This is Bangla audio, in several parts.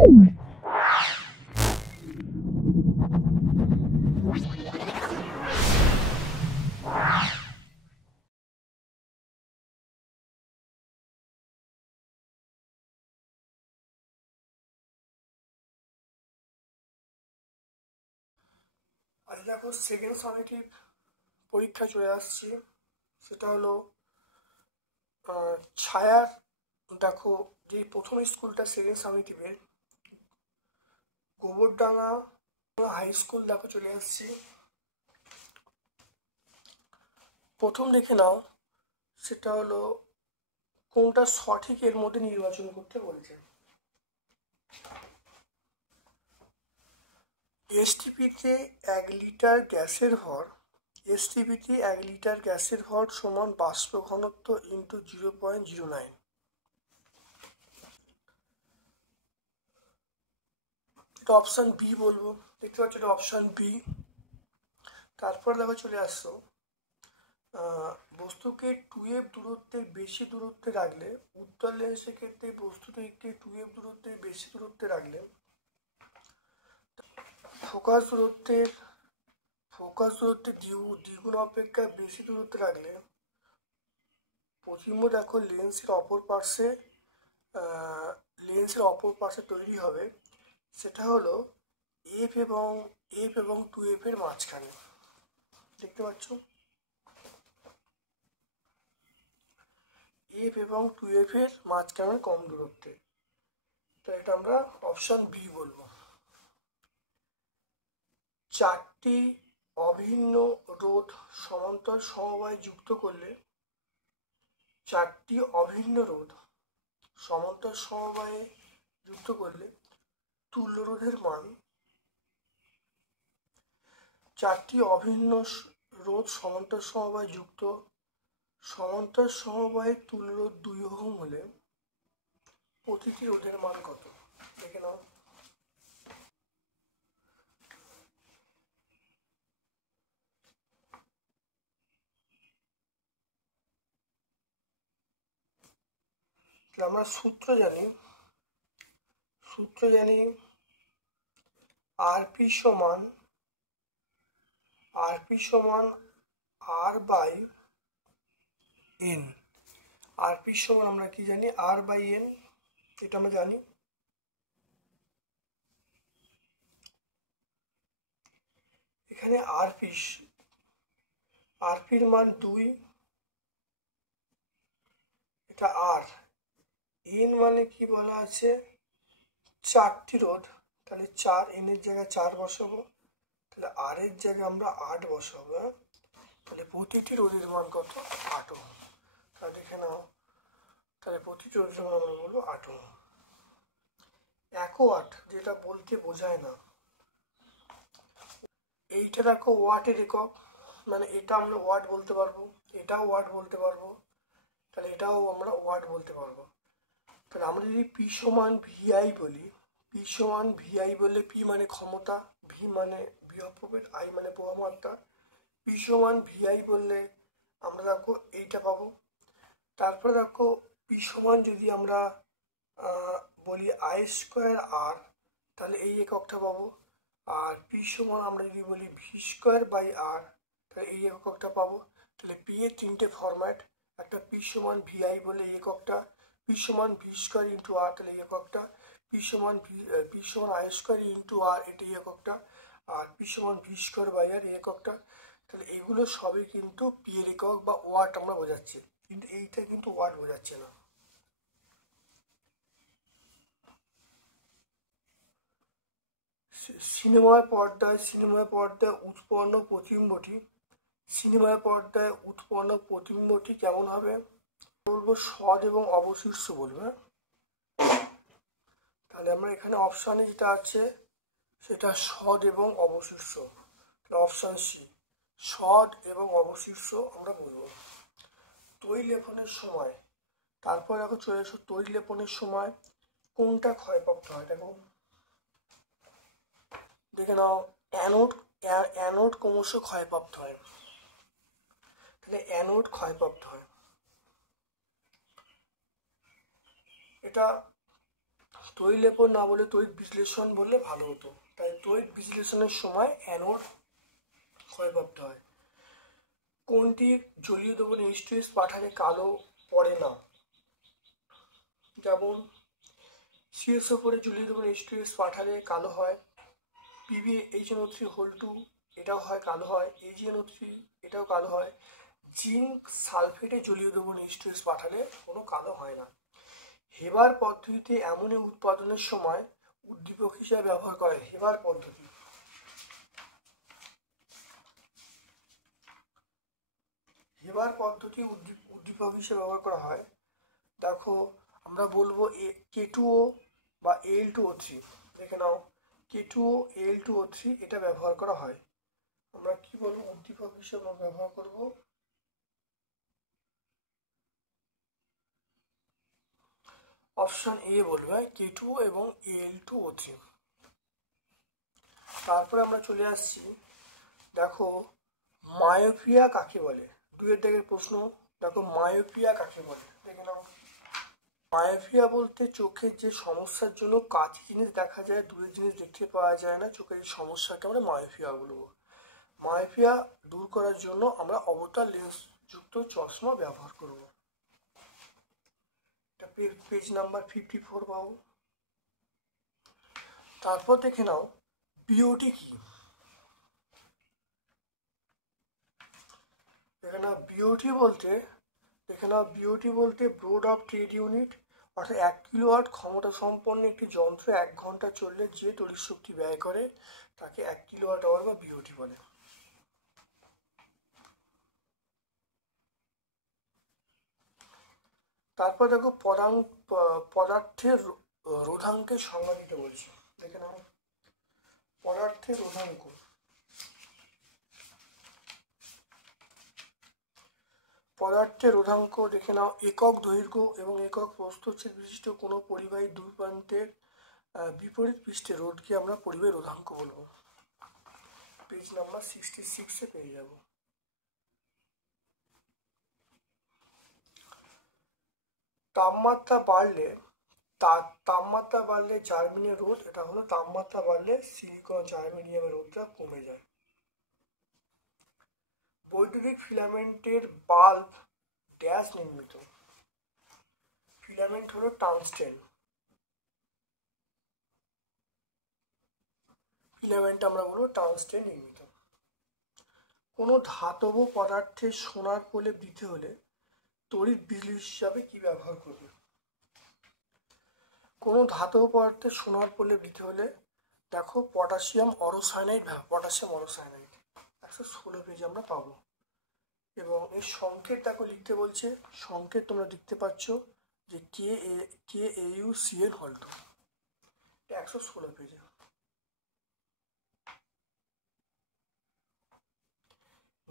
আজ দেখো সেকেন্ড সামেটিভ পরীক্ষা চলে আসছে, সেটা হলো ছায়ার। দেখো যে প্রথম স্কুলটা সেকেন্ড সামেটিভের গোবরডাঙ্গা হাই স্কুল দেখো চলে আসছে। প্রথম দেখে নাও, সেটা হলো কোনটা সঠিক এর মধ্যে নির্বাচন করতে বলছে। এসটিপিতে 1 লিটার গ্যাসের ভর, এসটিপিতে 1 লিটার গ্যাসের ভর সমান বাষ্প ঘনত্ব ইন্টু 0.09। এটা অপশান বি বলবো, দেখতে পাচ্ছ এটা অপশান বি। তারপর দেখো চলে আসছো, বস্তুকে 2f দূরত্বের বেশি দূরত্বে রাখলে, উত্তর লেন্সের ক্ষেত্রে বস্তুটিকে 2f দূরত্বের বেশি দূরত্বে রাখলে ফোকাস দূরত্বের দ্বিগুণ অপেক্ষা বেশি দূরত্বে রাখলে প্রতিবিম্ব দেখো লেন্সের অপর পার্শ্বে তৈরি হবে, সেটা হলো এফ এবং 2f এর মাঝখানে। দেখতে পাচ্ছ এফ এবং 2f এর মাঝখানে কম দূরত্বে, তো এটা আমরা অপশন বি বলবো। 4টি অভিন্ন রোধ সমান্তর সমবায়ে যুক্ত করলে, 4টি অভিন্ন রোধ সমান্তর সমবায়ে যুক্ত করলে তুল্য রোধের মান, 4টি অভিন্ন রোধ সমান্তর সমবায়ে তুল্য রোধ 2 ওহম হলে প্রতিটি রোধের মান কত? দেখে নাও। আমরা সূত্র জানি আরপি সমান আর বাই এন। আরপি সমান আমরা কি জানি? আর বাই এন, এটা আমরা জানি। এখানে আরপির মান 2, এটা আর। এন মানে কি বলা আছে? 4টি রোধ, তাহলে 4, এনের জায়গায় 4 বসাবো, তাহলে আর এর জায়গায় আমরা 8 বসাবো। তাহলে প্রতিটি রোধের মান কত? 8 ওহম। তাহলে দেখে নাও, তাহলে প্রতিটি রোধের মান আমরা বলবো 8 ওহম। 1 ওয়াট যেটা বলতে বোঝায় না, এইটা দেখো ওয়াটের একক, মানে এটা আমরা ওয়াট বলতে পারবো, এটাও ওয়াট বলতে পারবো, তাহলে এটাও আমরা ওয়াট বলতে পারবো। তাহলে আমরা যদি পি সমান ভিআই বলি, বললে পি মানে ক্ষমতা, ভি মানে বিভব প্রভেদ, আই মানে প্রবাহ মাত্রা। পি সমান ভিআই বললে আমরা দেখো এইটা পাবো। তারপরে দেখো পি সমান যদি আমরা বলি আই স্কোয়ার আর, তাহলে এই এককটা পাবো। আর পি সমান আমরা যদি বলি ভি স্কোয়ার বাই আর, তাহলে এই এককটা পাবো। তাহলে পি এর 3টে ফরম্যাট, একটা পি সমান ভিআই বলে এই এককটা, পি সমান ভি স্কোয়ার ইন্টু আর, তাহলে এই এককটা, পি সমান আই স্কোয়ার ইন্টু আর, এটা এই এককটা, আর পি সমান ভি স্কোয়ার বাই আর এই এককটা। তাহলে এইগুলো সবই কিন্তু পি এর একক বা ওয়াট আমরা বোঝাচ্ছি, কিন্তু এইটা কিন্তু ওয়াট বোঝাচ্ছে না। সিনেমার পর্দায় উৎপন্ন প্রতিবিম্বটি কেমন হবে? বলবো সদ এবং অবশিষ্ট বলবে। তাহলে আমরা এখানে অপশানে যেটা আছে সেটা সদ এবং অবশিষ্ট, অপশান সি, সদ এবং অবশিষ্ট আমরা বলবো। তড়ি লেপনের সময়, তারপর দেখো চলে এসো তড়ি লেপনের সময় কোনটা ক্ষয়প্রাপ্ত হয়? দেখে নাও, অ্যানোড ক্রমশ ক্ষয়প্রাপ্ত হয়, তাহলে অ্যানোড ক্ষয়প্রাপ্ত হয়। এটা তড়িৎ লেপন না বলে তড়িৎ বিশ্লেষণ বললে ভালো হতো। তাই তড়িৎ বিশ্লেষণের সময় অ্যানোড ক্ষয়প্রাপ্ত হয়। কোনটি জলীয় দ্রবণ H2S পাঠালে কালো পড়ে না? যেমন CSO4 জলীয় দ্রবণ H2S পাঠালে কালো হয়, PbHNO3 এটাও হয় কালো হয়, AgNO3 এটাও কালো হয়। জিঙ্ক সালফেটে জলীয় দ্রবণ H2S পাঠালে কোনো কালো হয় না। হেবার পদ্ধতিতে অ্যামোনিয়া উৎপাদনের সময় উদ্দীপক হিসেবে ব্যবহার করা হয়। হেবার পদ্ধতি উদ্দীপক হিসেবে ব্যবহার করা হয়। দেখো আমরা বলবো K2O বা Al2O3, দেখে নাও K2O Al2O3 এটা ব্যবহার করা হয়। আমরা কি বলবো উদ্দীপক হিসেবে ব্যবহার করব অপশন এ বলবে K2O এবং Al2O3। তারপরে আমরা চলে আসছি, দেখো মায়োপিয়া কাকে বলে? 2 দাগের প্রশ্ন। দেখো মায়োপিয়া কাকে বলে দেখে নাও। মায়োপিয়া বলতে চোখের যে সমস্যার জন্য কাছে জিনিস দেখা যায়, দূরের জিনিস দেখতে পাওয়া যায় না, চোখের এই সমস্যাকে আমরা মায়োপিয়া বলবো। মায়োপিয়া দূর করার জন্য আমরা অবতার লেন্স যুক্ত চশমা ব্যবহার করব। এটা পেজ নাম্বার 54 পাবো। তারপর দেখে নাও বিওটি কি? দেখে নাও বিওটি বলতে ব্রড অফ ট্রেড ইউনিট, অর্থাৎ 1 কিলোওয়াট ক্ষমতা সম্পন্ন একটি যন্ত্র 1 ঘন্টা চললে যে তড়িৎ শক্তি ব্যয় করে তাকে 1 কিলোওয়াট আওয়ার বা বিওটি বলে। তারপর দেখো পদার্থের রোধাঙ্কের সংজ্ঞা দিতে বলছি, দেখে নাও পদার্থের রোধাঙ্ক। পদার্থের রোধাঙ্ক দেখে নাও একক দৈর্ঘ্য এবং একক প্রস্থচ্ছেদ বিশিষ্ট কোনো পরিবাহী দুই প্রান্তের বিপরীত পৃষ্ঠে রোধকে আমরা পরিবাহী রোধাঙ্ক বলবো। পেজ নাম্বার 66-এ পেয়ে যাব। তাপমাত্রা বাড়লে জার্মেনিয়াম রোধ, এটা হলো তাপমাত্রা বাড়লে সিলিকন জার্মেনিয়ামের রোধটা কমে যায়। বৈদ্যুতিক ফিলামেন্টের বাল্ব ড্যাশ নির্মিত? ফিলামেন্ট হলো টাংস্টেন। ফিলামেন্ট আমরা বলবো টাংস্টেন নির্মিত। কোনো ধাতব পদার্থে সোনার প্রলেপ দিতে হলে তড়িৎ বিদ্যুৎ হিসাবে কি ব্যবহার করবে? কোনো ধাতব পদার্থে সোনার প্রলেপ দিতে হলে দেখো পটাশিয়াম অরোসায়ানাইড 116 পেজে আমরা পাবো। এবং এর সংকেত দেখো লিখতে বলছে, সংকেত তোমরা দেখতে পাচ্ছ যে KAuCN হল 116 পেজে।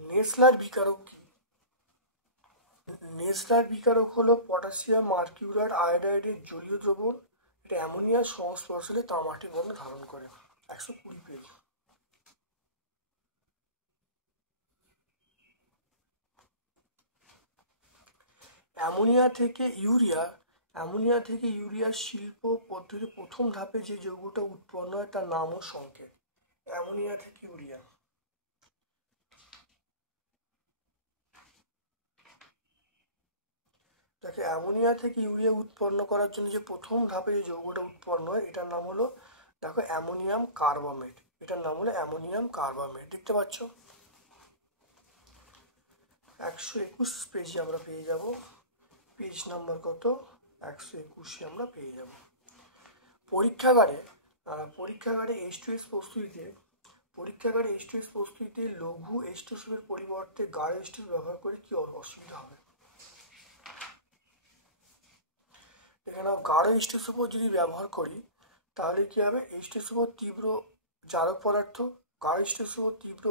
নেসলার বিকারক কি? নেসলার বিকারক হলো পটাশিয়াম মার্কিউরাইড আয়োডাইডের জলীয় দ্রবণ, এটা অ্যামোনিয়ার সংস্পর্শে তামাটি বর্ণ ধারণ করে। 120 পেজ। অ্যামোনিয়া থেকে ইউরিয়া শিল্প পদ্ধতির প্রথম ধাপে যে যৌগটা উৎপন্ন হয় তার নাম ও সংকেত। অ্যামোনিয়া থেকে ইউরিয়া। দেখো অ্যামোনিয়া থেকে ইউরিয়া উৎপন্ন করার জন্য যে প্রথম ধাপে যে যৌগটা উৎপন্ন হয় এটার নাম হলো দেখো অ্যামোনিয়াম কার্বামেট। এটার নাম হলো অ্যামোনিয়াম কার্বামেট, দেখতে পাচ্ছ 121 পেজে আমরা পেয়ে যাব। পেজ নাম্বার কত? 121-এ আমরা পেয়ে যাব। পরীক্ষাগারে H2S প্রস্তুতিতে লঘু H2S এর পরিবর্তে গাঢ় H2S ব্যবহার করে কি অসুবিধা হবে? এখানে গাঢ় H2S যদি ব্যবহার করি তাহলে কি হবে? H2S তীব্র জারক পদার্থ, গাঢ় H2S তীব্র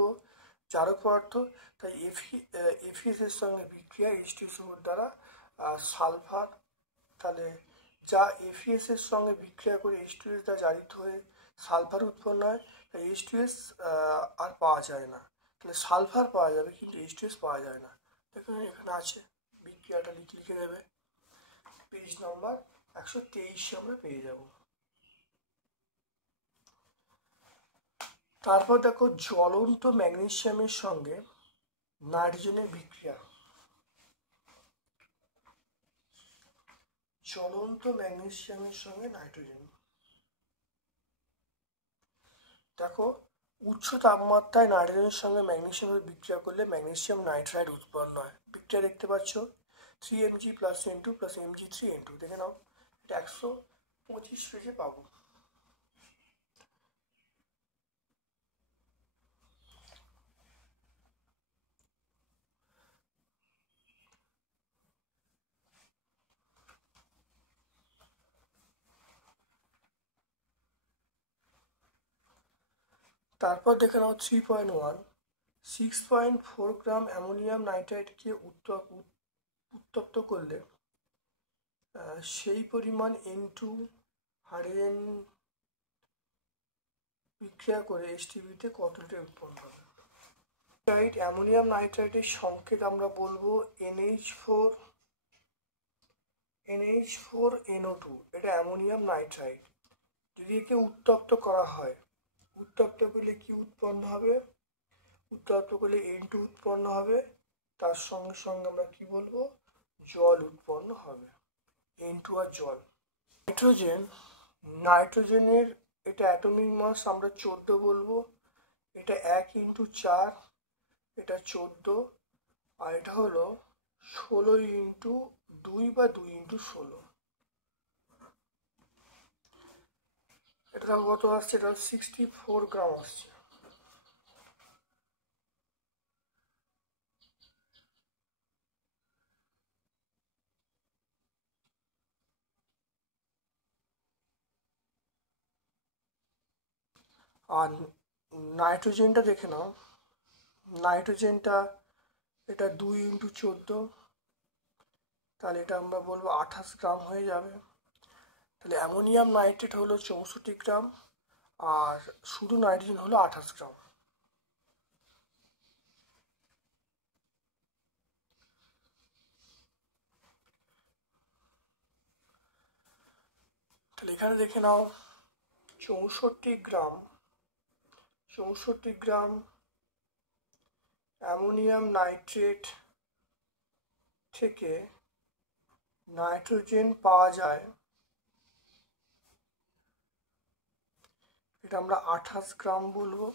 জারক পদার্থ, তাই FeS এর সঙ্গে বিক্রিয়া H2S দ্বারা সালফার, তাহলে যা FeS এর সঙ্গে বিক্রিয়া করে H2S দ্বারা জারিত হয়ে সালফার উৎপন্ন হয়, তাই H2S আর পাওয়া যায় না। তাহলে সালফার পাওয়া যাবে কিন্তু H2S পাওয়া যায় না। দেখুন এখানে আছে, বিক্রিয়াটা লিখে দেবে। পেজ নাম্বার 123-এ আমরা পেয়ে যাব। তারপর দেখো জ্বলন্ত ম্যাগনেসিয়ামের সঙ্গে নাইট্রোজেনের বিক্রিয়া। জ্বলন্ত ম্যাগনেসিয়ামের সঙ্গে নাইট্রোজেন, দেখো উচ্চ তাপমাত্রায় নাইট্রোজেনের সঙ্গে ম্যাগনেসিয়ামের বিক্রিয়া করলে ম্যাগনেসিয়াম নাইট্রাইড উৎপন্ন হয়। বিক্রিয়া দেখতে পাচ্ছ 3Mg + N2 + Mg3N2, দেখে নাও এটা 125 পেজে পাবো। তারপর দেখে নাও 3.1, 6.4 গ্রাম অ্যামোনিয়াম নাইট্রাইটকে উত্তপ্ত করলে সেই পরিমাণ N2 হাইড্রোজেন বিক্রিয়া করে STBতে কত লিটার উৎপন্ন হবে। অ্যামোনিয়াম নাইট্রাইটের সংকেত আমরা বলবো NH4NO2, এটা অ্যামোনিয়াম নাইট্রাইট। যদি একে উত্তপ্ত করা হয়, উত্তপ্ত করলে কি উৎপন্ন হবে? উত্তপ্ত করলে N2 উৎপন্ন হবে, তার সঙ্গে সঙ্গে আমরা কি বলবো? জল উৎপন্ন হবে, N2 আর জল। নাইট্রোজেনের এটা অ্যাটমিক মাস আমরা 14 বলবো, এটা 1 × 4, এটা 14, আর এটা হলো 16 × 2 বা 2 × 16। এটা কত আসছে? এটা 64 গ্রাম আসছে। আর নাইট্রোজেনটা দেখে নাও, নাইট্রোজেনটা এটা 2 × 14, তাহলে এটা আমরা বলবো 28 গ্রাম হয়ে যাবে। তাহলে অ্যামোনিয়াম নাইট্রেট হলো 64 গ্রাম, আর শুধু নাইট্রোজেন হলো 28 গ্রাম। তাহলে এখানে দেখে নাও 64 গ্রাম অ্যামোনিয়াম নাইট্রেট থেকে নাইট্রোজেন পাওয়া যায়, এটা আমরা 28 গ্রাম বলবো।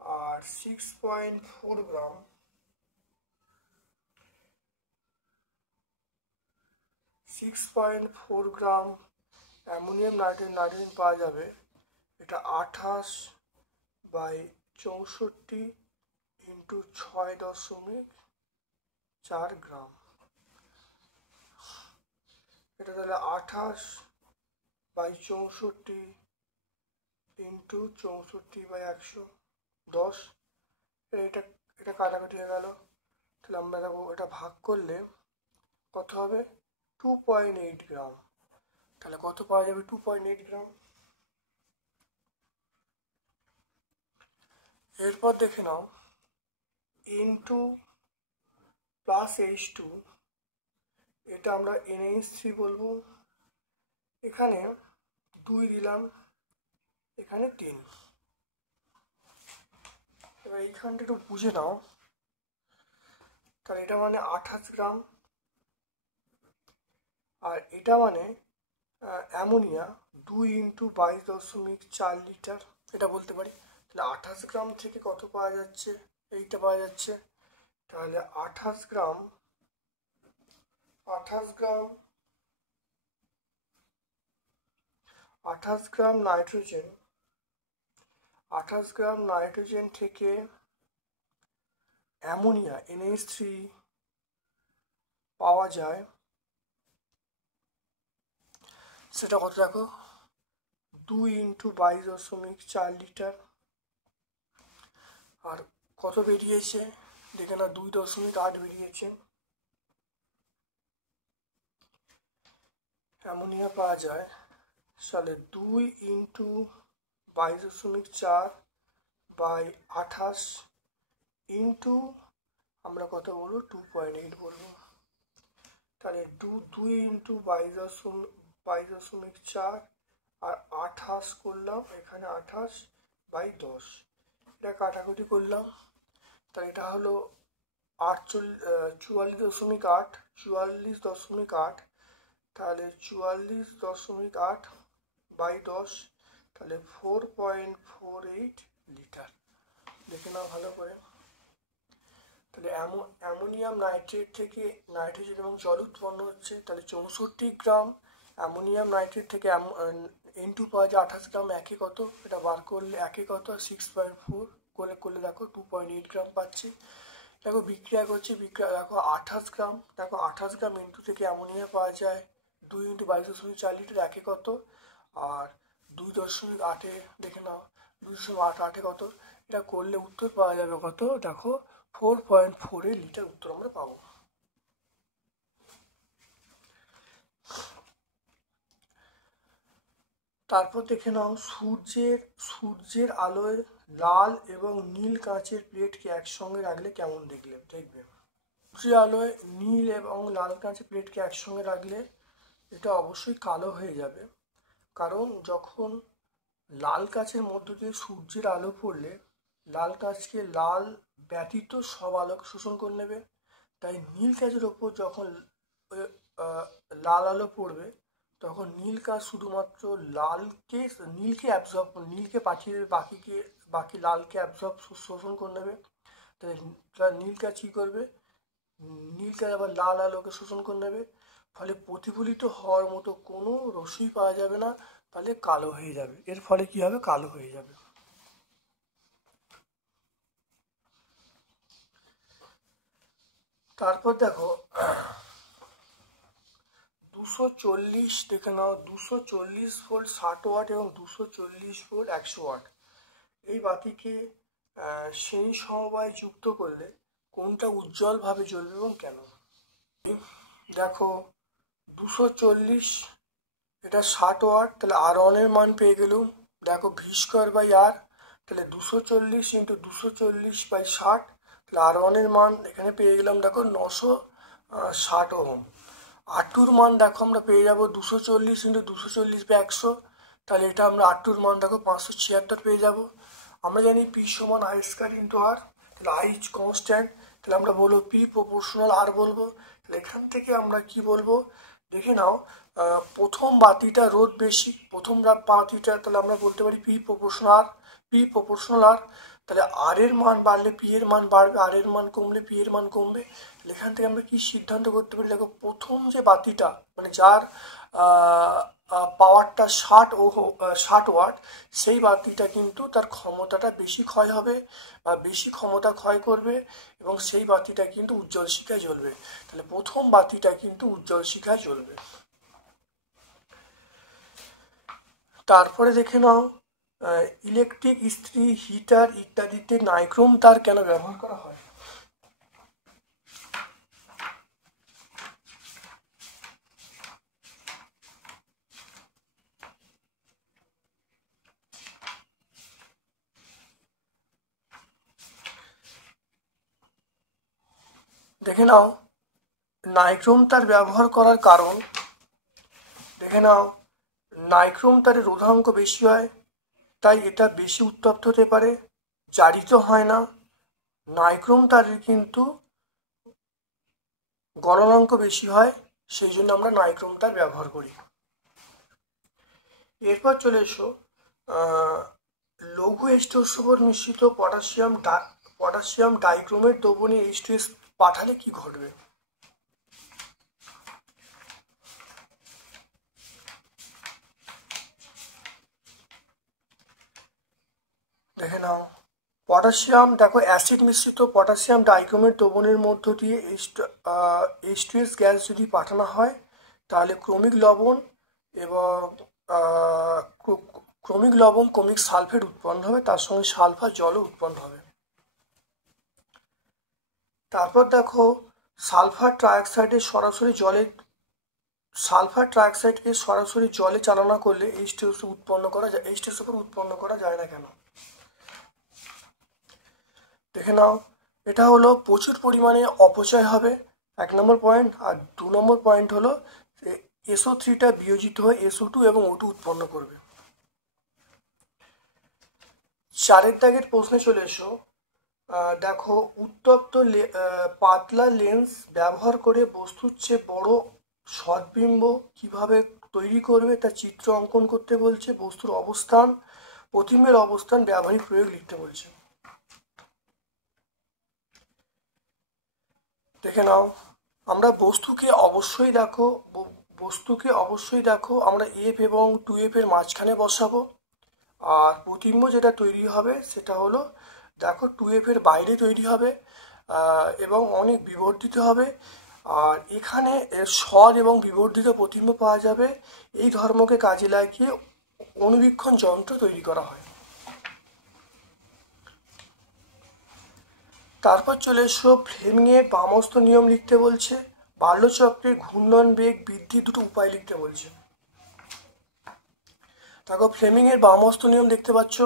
আর 6.4 গ্রাম অ্যামোনিয়াম নাইট্রোজেন পাওয়া যাবে, এটা 28/64 × 6.4 গ্রাম। এটা তাহলে 28/64 × 64/110, এটা এটা কাটাকাটি হয়ে গেল। তাহলে আমরা দেখো এটা ভাগ করলে কত হবে? 2.8 গ্রাম। তাহলে কত পাওয়া যাবে? 2.8 গ্রাম। এরপর দেখে নাও N2 + H2, এটা আমরা NH3 বলবো। এখানে 2 দিলাম, এখানে 3। এবার এইখানটা একটু বুঝে নাও, তাহলে এটা মানে 28 গ্রাম, আর এটা মানে অ্যামোনিয়া 2 × 22.4 লিটার, এটা বলতে পারি। তাহলে 28 গ্রাম থেকে কত পাওয়া যাচ্ছে? এইটা পাওয়া যাচ্ছে। তাহলে 28 গ্রাম নাইট্রোজেন, 28 গ্রাম নাইট্রোজেন থেকে অ্যামোনিয়া NH3 পাওয়া যায়, সেটা কত দেখো? 2 × 22.4 লিটার। আর কত বেরিয়েছে দেখে না? 2.8 বেরিয়েছে। অ্যামোনিয়া পাওয়া যায়, তাহলে 2 × 22.4/28 ইন্টু আমরা কত বলবো? 2.8 বলবো। তাহলে 2 × 22.4 আর 28 করলাম, এখানে 28, বাই 10, এটা কাটাকুটি করলাম, তাহলে এটা হলো 44.8, 44.8, তাহলে 44.8 বাই 10, তাহলে 4.48 লিটার। দেখে নাও ভালো করে। তাহলে অ্যামোনিয়াম নাইট্রেট থেকে নাইট্রোজেন এবং জল উৎপন্ন হচ্ছে, তাহলে 64 গ্রাম অ্যামোনিয়াম নাইট্রেট থেকে N2 পাওয়া যায় 28 গ্রাম, একে কত, এটা বার করলে একে কত 6.4 করলে দেখো 2.8 গ্রাম পাচ্ছি। দেখো বিক্রিয়া করছে, বিক্রিয়া দেখো 28 গ্রাম, দেখো 28 গ্রাম N2 থেকে অ্যামোনিয়া পাওয়া যায় 2 × 22.4 লিটার, একে কত, আর 2.8 দেখে নাও 2.88 কত, এটা করলে উত্তর পাওয়া যাবে কত, দেখো 4.48 লিটার উত্তর আমরা পাবো। তারপর দেখে নাও সূর্যের আলোয় লাল এবং নীল কাঁচের প্লেটকে একসঙ্গে রাখলে কেমন দেখবে। সূর্যের আলোয় নীল এবং লাল কাঁচের প্লেটকে একসঙ্গে রাখলে এটা অবশ্যই কালো হয়ে যাবে, কারণ যখন লাল কাঁচের মধ্য দিয়ে সূর্যের আলো পড়লে লাল কাঁচকে লাল ব্যতীত সব আলোকে শোষণ করে নেবে, তাই নীল কাঁচের ওপর যখন লাল আলো পড়বে তখন নীল কাঁচ শুধুমাত্র নীলকে পাঠিয়ে দেবে, বাকি লালকে শোষণ করে নেবে। তাহলে নীল কাঁচ কী করবে, নীল কাঁচ আবার লাল আলোকে শোষণ করে নেবে, ফলে প্রতিফলিত হওয়ার মতো কোনো রশ্মি পাওয়া যাবে না, তাহলে কালো হয়ে যাবে। এর ফলে কি হবে, কালো হয়ে যাবে। তারপর দেখো 240 দেখে নাও, 240 ভোল্ট 60 ওয়াট এবং 240 ভোল্ট 100 ওয়াট এই বাতিকে শ্রেণী সমবায় যুক্ত করলে কোনটা উজ্জ্বলভাবে জ্বলবে এবং কেন। দেখো 240 এটা 60 ওয়াট, তাহলে R1 এর মান পেয়ে গেলুম, দেখো V²/R, তাহলে 240 × 240/60, তাহলে R1 এর মান এখানে পেয়ে গেলাম দেখো 960 ওহম। R2 মান দেখো আমরা পেয়ে যাবো 240 × 240/100, তাহলে এটা আমরা R2 মান দেখো 576 পেয়ে যাব। আমরা জানি P = I² × R, তাহলে I কনস্ট্যান্ট, তাহলে আমরা বলবো P প্রপোর্শনাল R বলবো। তাহলে এখান থেকে আমরা কি বলবো, দেখে নাও প্রথম বাতিটা রোধ বেশি, তাহলে আমরা বলতে পারি P প্রপোর্শনাল R, তাহলে R এর মান বাড়লে P এর মান বাড়বে, R এর মান কমলে P এর মান কমবে। তাহলে এখান থেকে আমরা কি সিদ্ধান্ত করতে পারি, দেখো প্রথম যে বাতিটা মানে যার পাওয়ারটা 60 ওয়াট, সেই বাতিটা কিন্তু তার ক্ষমতাটা বেশি ক্ষয় হবে বা বেশি ক্ষমতা ক্ষয় করবে এবং সেই বাতিটা কিন্তু উজ্জ্বল শিখায় জ্বলবে। তাহলে প্রথম বাতিটা কিন্তু উজ্জ্বল শিখায় জ্বলবে। তারপরে দেখে নাও ইলেকট্রিক ইস্ত্রি, হিটার ইত্যাদিতে নাইক্রোম তার কেন ব্যবহার করা হয়। দেখে নাও নাইক্রোম তার ব্যবহার করার কারণ, দেখে নাও নাইক্রোম তারের রোধাঙ্ক বেশি হয়, তাই এটা বেশি উত্তপ্ত হতে পারে, জারিত হয় না। নাইক্রোম তারের কিন্তু গলনাঙ্ক বেশি হয়, সেই জন্য আমরা নাইক্রোম তার ব্যবহার করি। এরপর চলে এসো লঘু H2SO4 মিশ্রিত পটাশিয়াম ডাইক্রোমেট দ্রবণে H2S পাঠালে কি ঘটবে। দেখে নাও পটাশিয়াম, দেখো অ্যাসিড মিশ্রিত পটাশিয়াম ডাইক্রোমেট দ্রবণের মধ্য দিয়ে H2S গ্যাস যদি পাঠানো হয় তাহলে ক্রমিক লবণ, ক্রমিক সালফেট উৎপন্ন হবে, তার সঙ্গে সালফার জলও উৎপন্ন হবে। তারপর দেখো সালফার ট্রাইঅক্সাইডকে সরাসরি জলে চালনা করলে H2SO4 উৎপন্ন করা যায় না কেন। দেখে নাও এটা হলো প্রচুর পরিমাণে অপচয় হবে 1 নম্বর পয়েন্ট, আর 2 নম্বর পয়েন্ট হলো SO3টা বিয়োজিত হয়ে SO2 এবং O2 উৎপন্ন করবে। 4 দাগের প্রশ্নে চলে এসো। দেখো, উত্তপ্ত পাতলা লেন্স ব্যবহার করে বস্তুর চেয়ে বড় সদ্বিম্ব কিভাবে তৈরি করবে তা চিত্র অঙ্কন করতে বলছে। বস্তুর অবস্থান, প্রতিবিম্বের অবস্থান, ব্যবহারিক প্রয়োগ লিখতে বলছে। দেখে নাও, আমরা বস্তুকে অবশ্যই দেখো আমরা এফ এবং 2F এর মাঝখানে বসাবো। আর প্রতিবিম্ব যেটা তৈরি হবে সেটা হলো, দেখো 2F এর বাইরে তৈরি হবে এবং অনেক বিবর্ধিত হবে। আর এখানে সৎ এবং বিবর্ধিত প্রতিবিম্ব পাওয়া যাবে। এই ধর্মকে কাজে লাগিয়ে অণুবীক্ষণ যন্ত্র তৈরি করা হয়। তারপর চলে এসো, ফ্লেমিংয়ের বামস্ত নিয়ম লিখতে বলছে। বাল্যচক্রের ঘূর্ণন বেগ বৃদ্ধি দুটো উপায় লিখতে বলছে। দেখো, ফ্লেমিংয়ের বামস্ত নিয়ম দেখতে পাচ্ছ।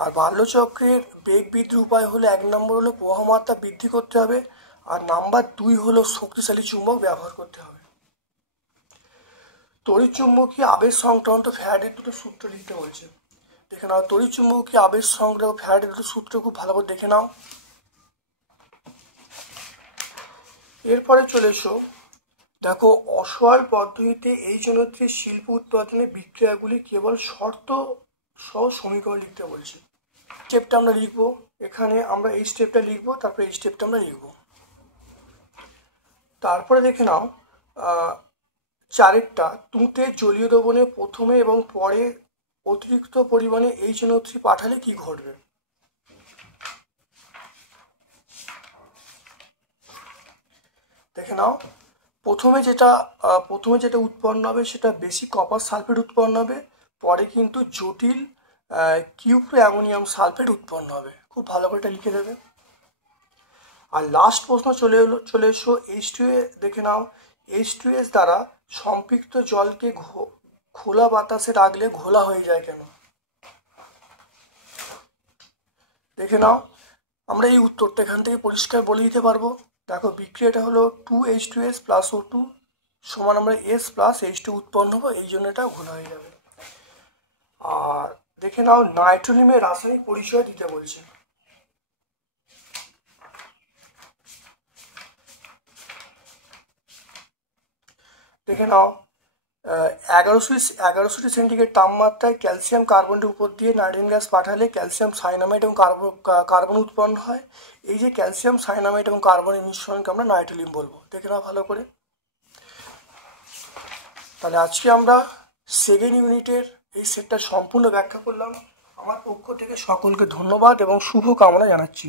আর বাল্যচক্রের বেগ বৃদ্ধির উপায় হলো, 1 নম্বর হলো প্রবাহমাত্রা বৃদ্ধি করতে হবে, আর নাম্বার 2 হলো শক্তিশালী চুম্বক ব্যবহার করতে হবে। তড়িৎচুম্বকীয় আবেশ সংক্রান্ত ফ্যারাডের দুটো সূত্র লিখতে বলছে। দেখে নাও, তড়িৎচুম্বকীয় আবেশ সংক্রান্ত ফ্যারাডের দুটো সূত্র খুব ভালো করে দেখে নাও। এরপরে চলে এসো, দেখো, অসহায় পদ্ধতিতে এই জনত্রীর শিল্প উৎপাদনের বিক্রিয়াগুলি কেবল শর্ত সহ সমীকরণ লিখতে বলছে। স্টেপটা আমরা লিখবো, এখানে আমরা এই স্টেপটা লিখবো, তারপরে এই স্টেপটা আমরা লিখবো। তারপরে দেখে নাও, 4টা তুঁতে জলীয় দ্রবণে প্রথমে এবং পরে অতিরিক্ত পরিমাণে H3 পাঠালে কি ঘটবে। দেখে নাও, প্রথমে যেটা উৎপন্ন হবে সেটা বেশি কপার সালফেট উৎপন্ন হবে, পরে কিন্তু জটিল কিউপ্রো অ্যামোনিয়াম সালফেট উৎপন্ন হবে। খুব ভালো করে এটা লিখে দেবে। আর লাস্ট প্রশ্ন চলে এসো, H2S। দেখে নাও, H2S দ্বারা সম্পৃক্ত জলকে খোলা বাতাসে রাখলে ঘোলা হয়ে যায় কেন। দেখে নাও, আমরা এই উত্তরটা এখান থেকে পরিষ্কার বলে দিতে পারবো। দেখো, বিক্রিয়াটা হলো 2H2S + O2 সমান আমরা S + H2 উৎপন্ন হবো, এই জন্য এটা ঘোলা হয়ে যাবে। আর দেখে নাও, নাইট্রোলিয়ামের রাসায়নিক পরিচয় দিতে বলছে। দেখে নাও, 1100 সেন্টিগ্রেড তাপমাত্রায় ক্যালসিয়াম কার্বনের উপর দিয়ে নাইট্রোজেন গ্যাস পাঠালে ক্যালসিয়াম সাইনামাইড এবং কার্বন উৎপন্ন হয়। এই যে ক্যালসিয়াম সাইনামাইড এবং কার্বনের মিশ্রণকে আমরা নাইট্রোলিয়াম বলবো। দেখে নাও ভালো করে। তাহলে আজকে আমরা সেকেন্ড ইউনিটের এই সেটটা সম্পূর্ণ ব্যাখ্যা করলাম। আমার পক্ষ থেকে সকলকে ধন্যবাদ এবং শুভ কামনা জানাচ্ছি।